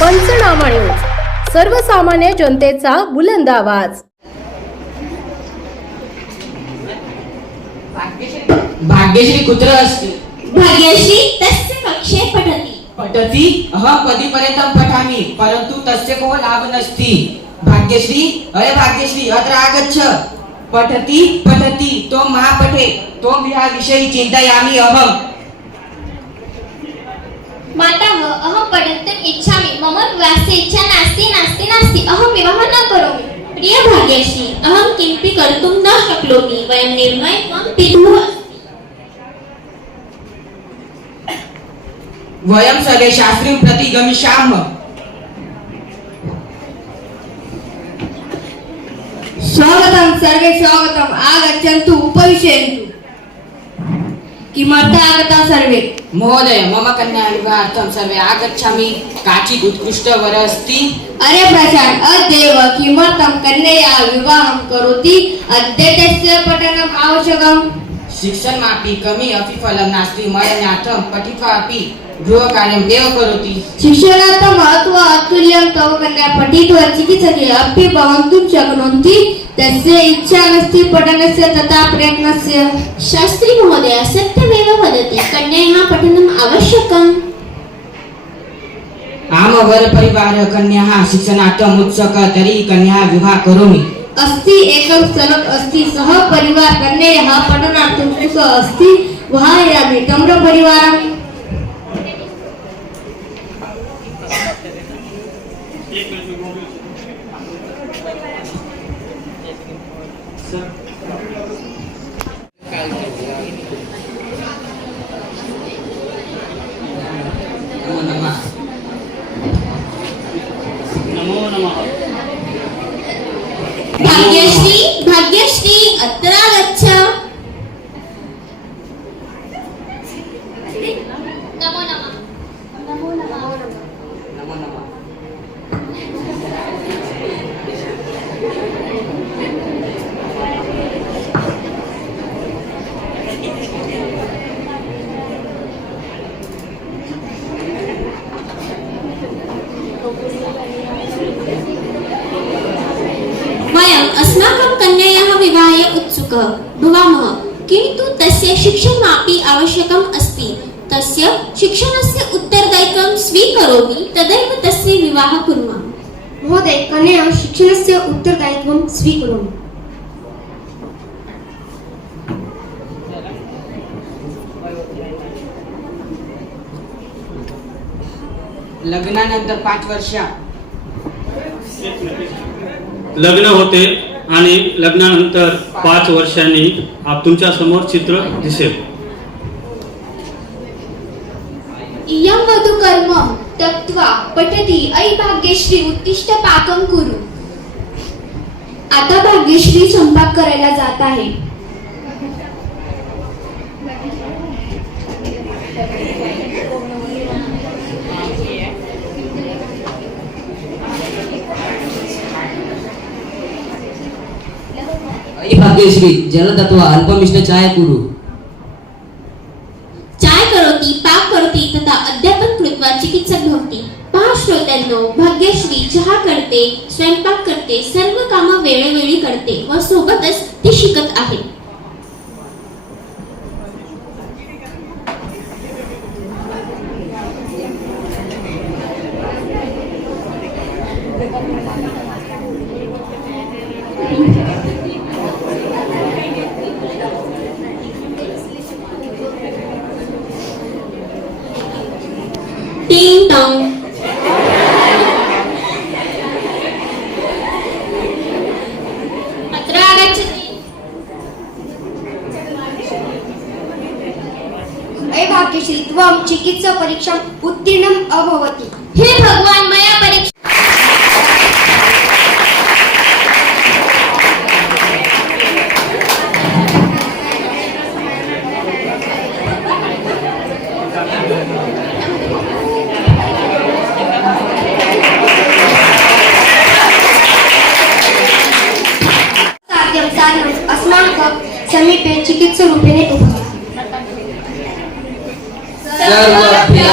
पंचनामा न्यूज सर्वसामान्य जनतेचा बुलंद आवाज. भाग्यश्री कुत्र अस्ति भाग्यश्री तस्य कक्षे पठति. पठति? अहं कधीपर्यन्तं पठामि परन्तु तस्य को लाभ नस्ति. भाग्यश्री? अरे भाग्यश्री अत्र आगच्छ. पठति? पठति. त्वं मा पठे त्वं विहा विषये चिन्तयामि अहम् माताः अहं पठितुम् इच्छामि। मम विवाहस्य इच्छा नास्ति नास्ति नास्ति। अहं विवाहं न करोमि। प्रिय भाग्यश्री अहं किमपि कर्तुं न शक्नोमि। वयं निर्णयं पितुः वयं सर्वे शास्त्रीं प्रति गमिष्यामः। स्वागतं सर्वे स्वागतम्। आगच्छन्तु उपविशन्तु। किमर्थम् आगता सर्वे। महोदय मम कन्या विवाहार्थं सर्वे आगच्छामि। काचित् उत्कृष्टवर अस्ति अरे प्रशान्त अद्यैव किमर्थं कन्यया विवाहं करोति? अद्य तस्य पठनम् आवश्यकम्। शिक्षणमापि कमी अपि फलं नास्ति। मयनार्थं पठित्वा अपि गृहकार्यम् एव करोति? शिक्षणाचं महत्त्व अतुल्यं तव कन्या पठित्वा चिकित्सके अपि भवन्तुं शक्नोति। तस्य इच्छा नास्ति पठनस्य तथा प्रयत्नस्य शास्त्री महोदय सत्यमेव वदति. कन्यायाः पठनम् आवश्यकम्. आम वरपरिवारः कन्याः शिक्षणार्थम् उत्सुकः तर्हि कन्याः विवाह करोमि. अस्ति एकं स्थलम् अस्ति सः परिवार कन्ययाः पठनार्थं सुख अस्ति वहायामि तम्रपरिवारम् नमो Namo Namaha. Namo Namaha. वयम् अस्माकं कन्यायाः विवाहाय उत्सुकः। भवामः किन्तु तस्य शिक्षणमपि आवश्यकम् अस्ति। तस्य शिक्षणस्य उत्तरदायित्वं स्वीकरोमि तदैव तस्य विवाहः कुर्मः। महोदय कन्या शिक्षणस्य उत्तरदायित्वं स्वीकरोमि लग्नानंतर पाच वर्षा. लग्न होते आणि लग्नानंतर पाच वर्षांनी आप तुमच्यासमोर चित्र दिसेल. इयं वधुकर्म त्यक्त्वा पठती ऐ भाग्यश्री उत्तिष्ठ पाकं कुरु. आता भाग्यश्री स्वयंपाक करायला जात आहे. अयि भाग्यश्री अल्पमिष्ट चाय कुरु चाय करोती पाक करोती तथा अध्यापन कृत्वा चिकित्सक भवती। पहा श्रोत्यांनो भाग्यश्री चहा करते स्वयंपाक करते सर्व कामं वेळोवेळी करते व सोबतच ती शिकत आहे. टिंग टॉंग अत्र आगच्छति अय भाग्यश्री त्वं चिकित्सा परीक्षाम् उत्तीर्णम् अभवति। हे भगवान मया परीक्षा अस्माकं समीपे चिकित्सरूपेण उपलभ्यते सर्व